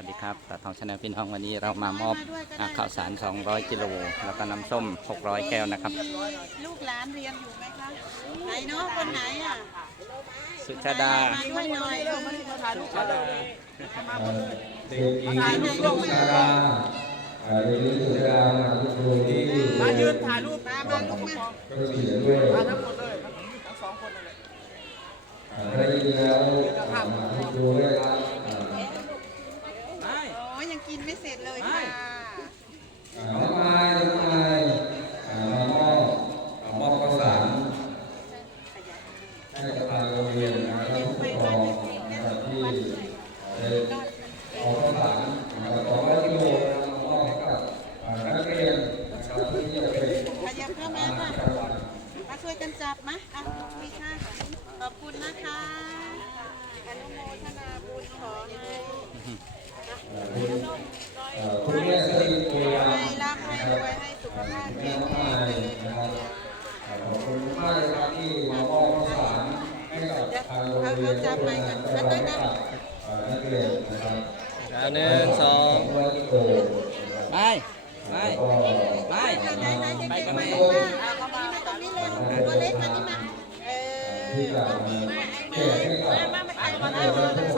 วัสดีครับตาทองชาแนลพี่น้องวันนี้เรามามอบอ่าข้าวสาร 200 กิโลแล้วก็น้ำส้ม 600 แก้วนะครับ ลูกหลานเรียนอยู่ไหมคะไหนเนาะคนไหนอะสุชาดามาด้วยหน่อยสุชาดาเด็กหญิงสุชาดาเอ่อเด็กหญิงสุชาดามาคุณครูที่มายืนถ่ายรูปมามาลูกมาก็เสียด้วยมาทั้งหมดเลยทั้งสองคนนั่นแหละเอ่อได้ยินแล้วอ่ามาคุณครูได้รับอ่า ไม่ โอ้ยังกินไม่ เสร็จเลยค่ะอ่าน้องไม้น้องไม้อ่ามามอบอ่ามอบข้าวสารให้กับทางโรงเรียนนะครับผู้ปกครองนะครับที่ได้เอาข้าวสารนะครับ200กิโลนะครับมามอบให้กับอ่านักเรียนนะครับเพื่อที่จะไปขยับเข้ามาอาหาค่ะรกลางวันมาช่วยกันจับมะอะมีค่าขอบคุณนะคะอนุโมทนาบุญขอให้เอ่อคุณเอ่อ คุณแม่สลิดโกยามให้ร่ำให้นะครรับวยให้สุขภาพแม่แข็งน้องแรไม้งเจริญนะครุ่รับงเรืองเอ่อขอบคุณมากเลยครับที่มามอบข้าวสารให้กับทางโรงเรียนเพื่อเป็นการถวายให้กับเอ่อนักเรียนนะครับหนึ่งสองร้อยกิโลนะครับไม่ไม่ก็ไม่ไหนไหนเด็กๆมาลงมาอะมามาตรงนี้เลยตัวเล็กมานี่มาเออที่จะมามาดีมาไอ้แจมากให้กับมา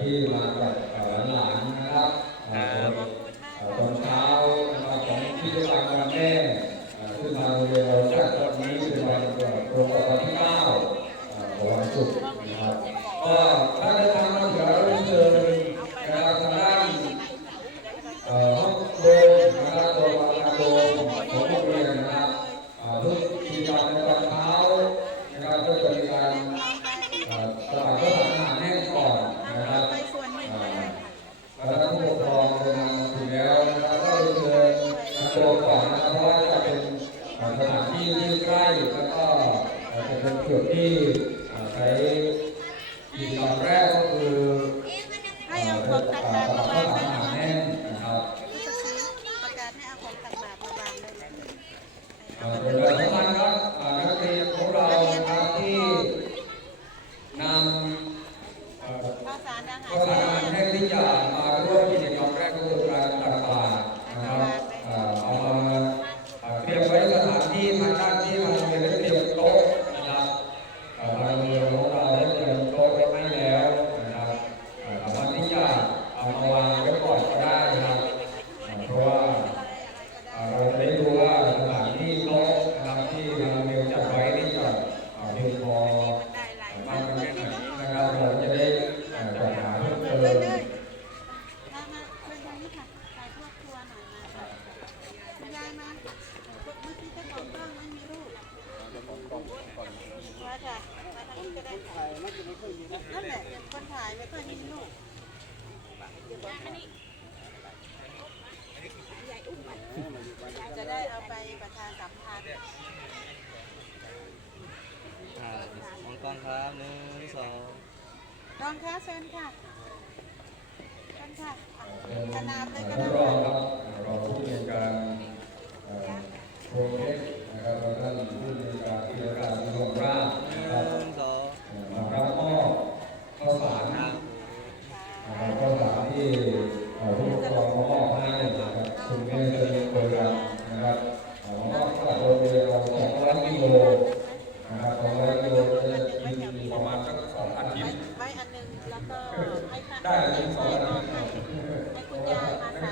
ที่มากับเอ่อหลานๆนะครับเอ่อเอ่อตอนเช้านะครับของกิจกรรมวันแม่เอ่อซึ่งทางโรงเรียนเราจัดวันนี้เป็นวันเอ่อตรงกับวันที่9เอ่อของวันศุกร์นะครับก็ถ้าเดินทางมาถึงแล้วเรียนเชิญนะครับทางด้านเอ่อห้องโดมนะครับโดมอาโดมของโรงเรียนนะครับอ่าทุกกิจกรรมในตอนเช้านะครับก็จะมีการเอ่อตลาด จุดที่เอ่อใช้กิจกรรมแรกก็คือให้เอาของตักบาตรตมาวางอาได้หารไหมแน่นนะครับประกาศให้เอาของตักบาตรมาวางเลย เอ่อโดยสำคัญครับอ่านักเรียนของเรานะครับที่นำเอ่อ ข้าวสารอาหาร ข้าวสารอาหารแห้งที่จะมาร่วมกิจกรรมแรกก็คือการตักบาตรนะครับเอ่อเอามาเอ่อเตรียมไว้สถานที่ทางด้านที่ทางโรงเรียนได้เตรียมโต๊ะนะครับเอ่อทางโรงเรียนของเราได้เตรียมโต๊ะไว้ให้แล้วนะครับเอ่อสามารถที่จะเอามาวางไว้ก่อนก็ได้นะครับเอ่อเพราะว่า อ่าเราจะได้รู้ว่าสถานที่โต๊ะนะครับที่ทางเรียนจัดไว้นี่จะอ่าเพียงพอมากแค่ไหนนะครับเราจะได้อ่าจัดหาเพิ่มเติ เพื่อน ม เลยมามาเพื่อนทางนี้ค่ะถ่ายครอบครัวหน่อยมาค่ะคุณยายมาเมื่อกี้เจ้าของกล้องไม่มีลูกมาค่ะ มาทางนี้ก็ได้ค่ะนั่นแหละคนถ่ายไม่ค่อยมีลูกยายอุ้มไปยายจะได้เอาไปประชาสัมพันธ์อ่ามองกล้องครับหนึ่งสองรองค่ะเชิญค่ะเชิญค่ะอะ ไว้ไว้อันหนึงแล้วก็ให้ค่ะให้ให้ให้คุณยายมาใส่